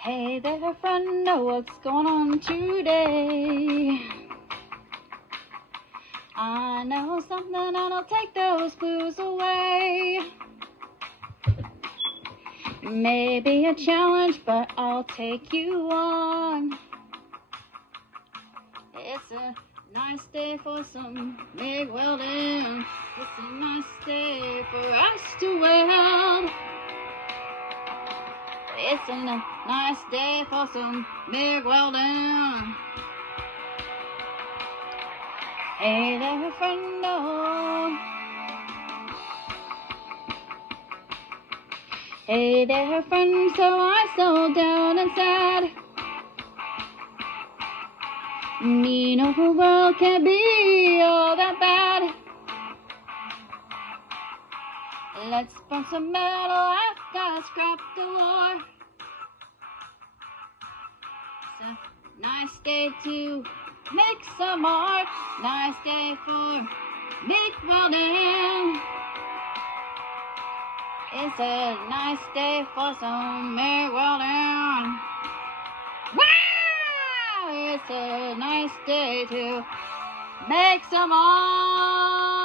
Hey there, friend, what's going on today? I know something that'll take those blues away. Maybe a challenge, but I'll take you on. It's a nice day for some MIG welding. It's a nice day for us to weld. It's a nice day for some MIG welding. Hey there, friendo. Hey there, friend, so I so down and sad. Mean old world can't be all that bad. Let's burn some metal, I've got scrap galore. It's a nice day to make some art. Nice day for MIG welding. It's a nice day for some MIG welding. Wow! It's a nice day to make some art.